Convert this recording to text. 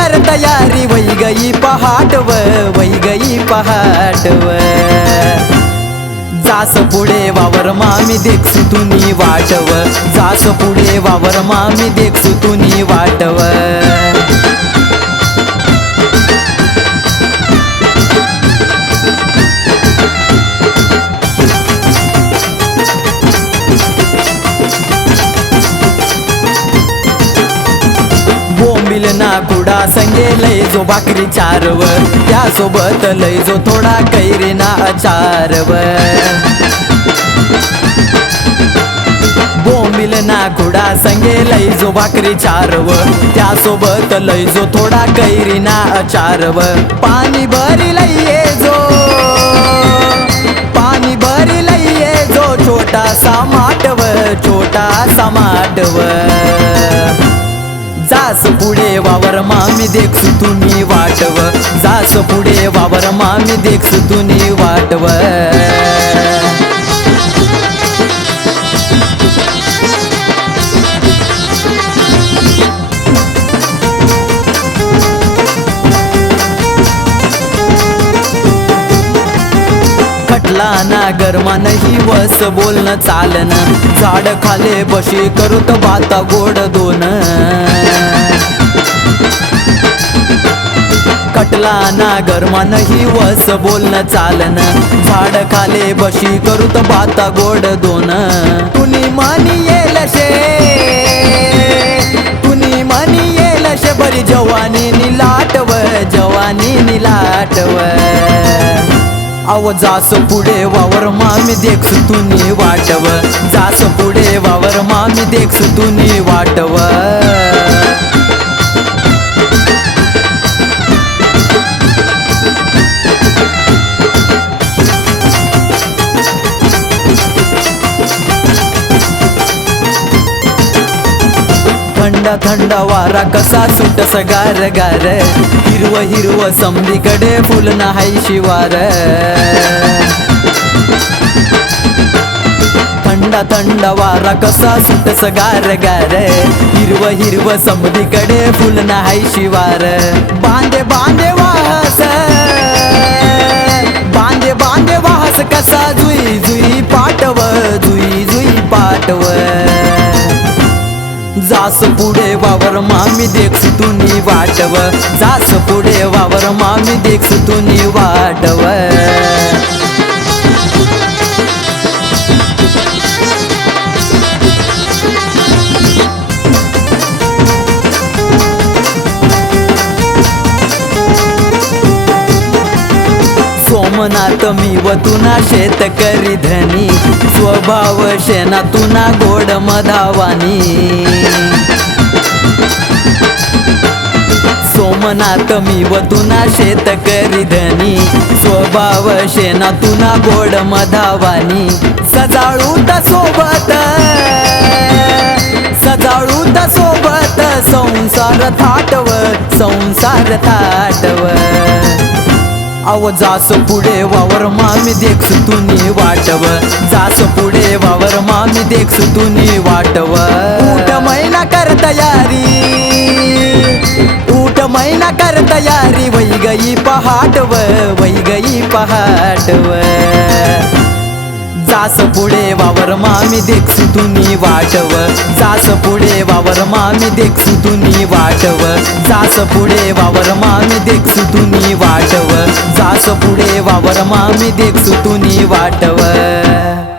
कर तयारी वै गई पहाटव वै गई पहाटव जास पुढे वावर मामी देखसु तुनी वाटव जास पुढे वावर मामी देखसु तुनी वाटव बोंबिल ना कुडा संगे लय जो भाकरी चारव त्यासोबत लय जो थोडा कैरीना अचारव बोंबिल ना कुडा संगे लय जो भाकरी चारव त्यासोबत लय जो थोडा कैरीना अचारव पाणी भरी लय जो पाणी भरी लय जो छोटा सा माटव जास पुढे वावर मामी देखसु तुनी वाटव जास पुढे वावर मामी देखसु तुनी वाटव ना गरमा नाही वस बोलणं चालन झाड खाले बशी करूत बाता गोड दोन कटला ना गरमा नाही वस बोलणं चालन झाड खाले बशी करूत बाता गोड दोन तुनी मानी येलशे तुनी मानी येलशे बरी जवानी निलाटव जवानी निलाटव अव जास पुढे वावर मामी देखसु तुनी वाटव जास पुढे वावर मामी देखसु तुनी वाटव थंड थंड वारा कसा सुटस गार गार हिरव हिरव समदीकडे फुल नाही शिवार थंड थंड वारा कसा सुटस गार गार हिरव हिरव समदीकडे फुल नाही शिवार बांधे बांधे वाहस बांधे बांधे वाहस कसा जुई जुई पाटव जुई जुई पाटव जास पुढे वावर मामी देखसु तुनी वाटव जास पुढे वावर मामी देखसु तुनी वाटव सोमनाथ मी व तुना शेतकरी धनी स्वभाव शेना तुना गोड मधावानी सोमनाथ मी व तुना शेतकरी धनी स्वभाव शेना तुना गोड मधावानी सजाळूत सोबत सजाळूत सोबत संसार थाटव अव जास पुढे वावर मामी देखसु तुनी वाटव जास पुढे वावर मामी देखसु तुनी वाटव ऊट मैना कर तयारी ऊट मैना कर तयारी वै गई पहाटव वै गई पहाटव जास पुढे वावर मामी देखसु तुनी वाटव जास पुढे वावर मामी देखसु तुनी वाटव जास पुढे वावर मामी देखसु तुनी वाटव जास पुढे वावर मामी देखसु तुनी वाटव